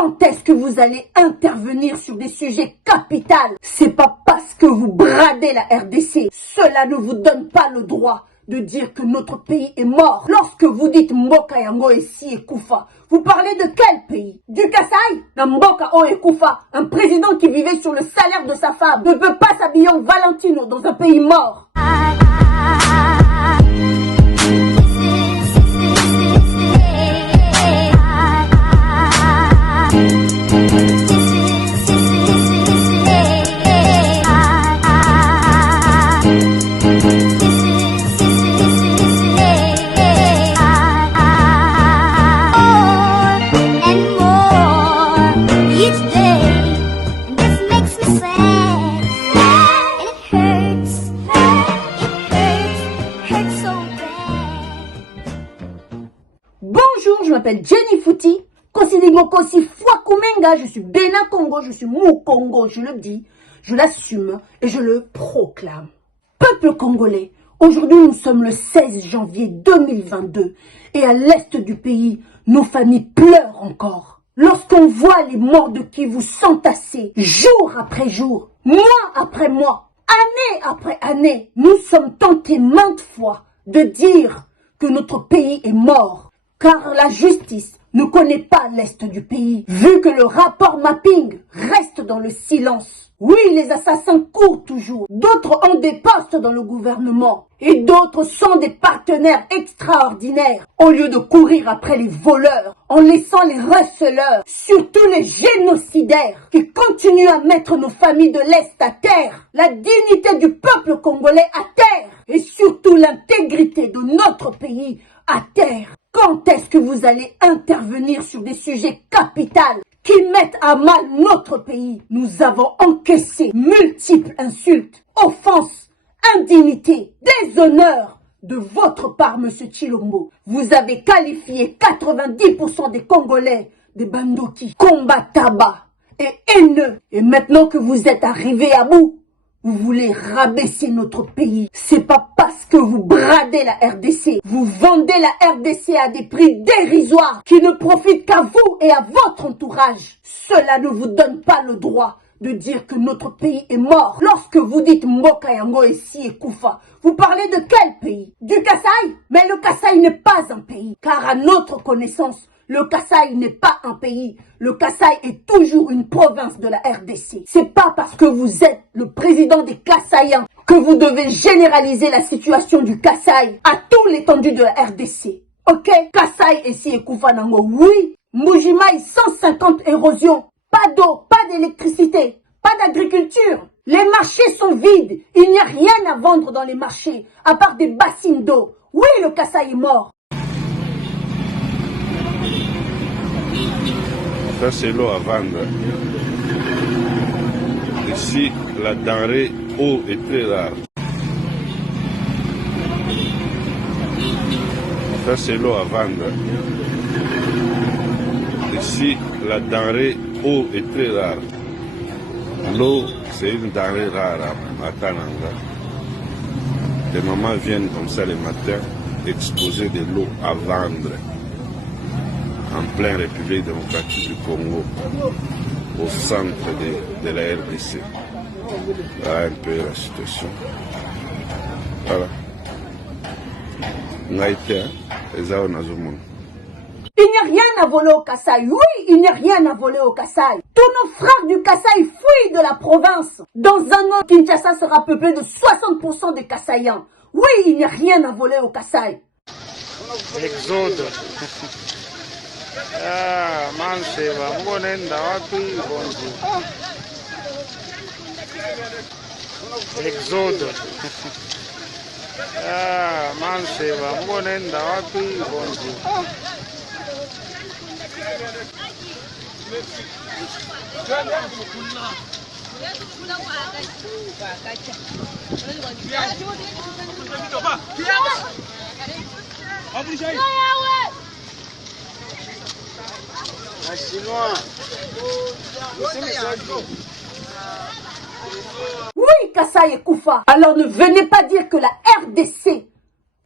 Quand est-ce que vous allez intervenir sur des sujets capitaux? C'est pas parce que vous bradez la RDC. Cela ne vous donne pas le droit de dire que notre pays est mort. Lorsque vous dites Mboka Yango Essi et Koufa, vous parlez de quel pays? Du Kasaï? Na Mboka O et Koufa, un président qui vivait sur le salaire de sa femme, ne peut pas s'habiller en Valentino dans un pays mort. Bonjour, je m'appelle Jenny Fouti, Kosidimokosi Fwakumenga, je suis Bénin Congo, je suis Mou Congo, je le dis, je l'assume et je le proclame. Peuple congolais, aujourd'hui nous sommes le 16 janvier 2022 et à l'est du pays, nos familles pleurent encore. Lorsqu'on voit les morts de Kivu s'entasser, jour après jour, mois après mois, année après année, nous sommes tentés maintes fois de dire que notre pays est mort. Car la justice ne connaît pas l'est du pays, vu que le rapport mapping reste dans le silence. Oui, les assassins courent toujours, d'autres ont des postes dans le gouvernement, et d'autres sont des partenaires extraordinaires, au lieu de courir après les voleurs, en laissant les receleurs, surtout les génocidaires, qui continuent à mettre nos familles de l'Est à terre, la dignité du peuple congolais à terre, et surtout l'intégrité de notre pays à terre. Quand est-ce que vous allez intervenir sur des sujets capitaux qui mettent à mal notre pays? Nous avons encaissé multiples insultes, offenses, indignités, déshonneurs de votre part, Monsieur Tshilombo. Vous avez qualifié 90% des Congolais des bandoki, combattants et haineux. Et maintenant que vous êtes arrivés à bout, vous voulez rabaisser notre pays. C'est pas parce que vous bradez la RDC. Vous vendez la RDC à des prix dérisoires qui ne profitent qu'à vous et à votre entourage. Cela ne vous donne pas le droit de dire que notre pays est mort. Lorsque vous dites Mboka Yango Essi et Koufa, vous parlez de quel pays? Du Kasaï? Mais le Kasaï n'est pas un pays. Car à notre connaissance, le Kasaï n'est pas un pays. Le Kasaï est toujours une province de la RDC. C'est pas parce que vous êtes le président des Kasaïens que vous devez généraliser la situation du Kasaï à tout l'étendue de la RDC. Ok? Kasaï Essi et Koufa Nango, oui. Mbujimaï, 150 érosions. Pas d'eau, pas d'électricité, pas d'agriculture. Les marchés sont vides. Il n'y a rien à vendre dans les marchés, à part des bassines d'eau. Oui, le Kasaï est mort. Ça, c'est l'eau à vendre. Ici, la denrée eau est très rare. Ça, c'est l'eau à vendre. Ici, la denrée eau est très rare. L'eau, c'est une denrée rare à Kananga. Les mamans viennent comme ça le matin exposer de l'eau à vendre. En pleine République démocratique du Congo, au centre de la RDC. Voilà un peu la situation. Voilà. On a été, les Aonazumon. Il n'y a rien à voler au Kasaï. Oui, il n'y a rien à voler au Kasaï. Tous nos frères du Kasaï fuient de la province. Dans un an, Kinshasa sera peuplé de 60% des Kasaïens. Oui, il n'y a rien à voler au Kasaï. Exode. Ah, Manseva, Mbonenda, wapi, bonjour. Exode. Ah, Manseva, Mbonenda, wapi, bonjour. Oui, Kasaï et Koufa. Alors ne venez pas dire que la RDC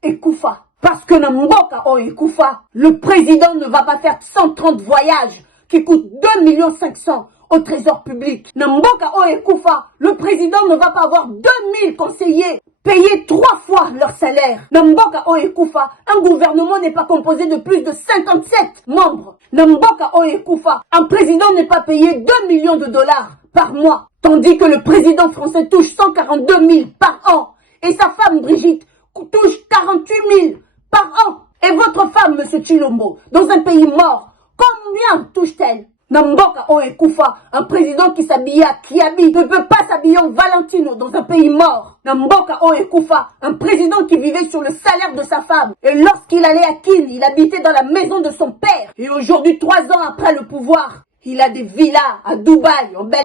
est Koufa. Parce que Namboka est Koufa, le président ne va pas faire 130 voyages qui coûte 2 500 000 au trésor public. Namboka Oekufa, le président ne va pas avoir 2000 conseillers payer 3 fois leur salaire. Namboka Oekufa, un gouvernement n'est pas composé de plus de 57 membres. Namboka Oekufa, un président n'est pas payé 2 millions de dollars par mois, tandis que le président français touche 142 000 par an et sa femme Brigitte touche 48 000 par an. Et votre femme, Monsieur Chilombo, dans un pays mort, combien touche-t-elle? Namboka Oekufa, un président qui s'habillait à Kiabi, ne peut pas s'habiller en Valentino dans un pays mort. Namboka Oekufa, un président qui vivait sur le salaire de sa femme. Et lorsqu'il allait à Kin, il habitait dans la maison de son père. Et aujourd'hui, 3 ans après le pouvoir, il a des villas à Dubaï, en Belgique.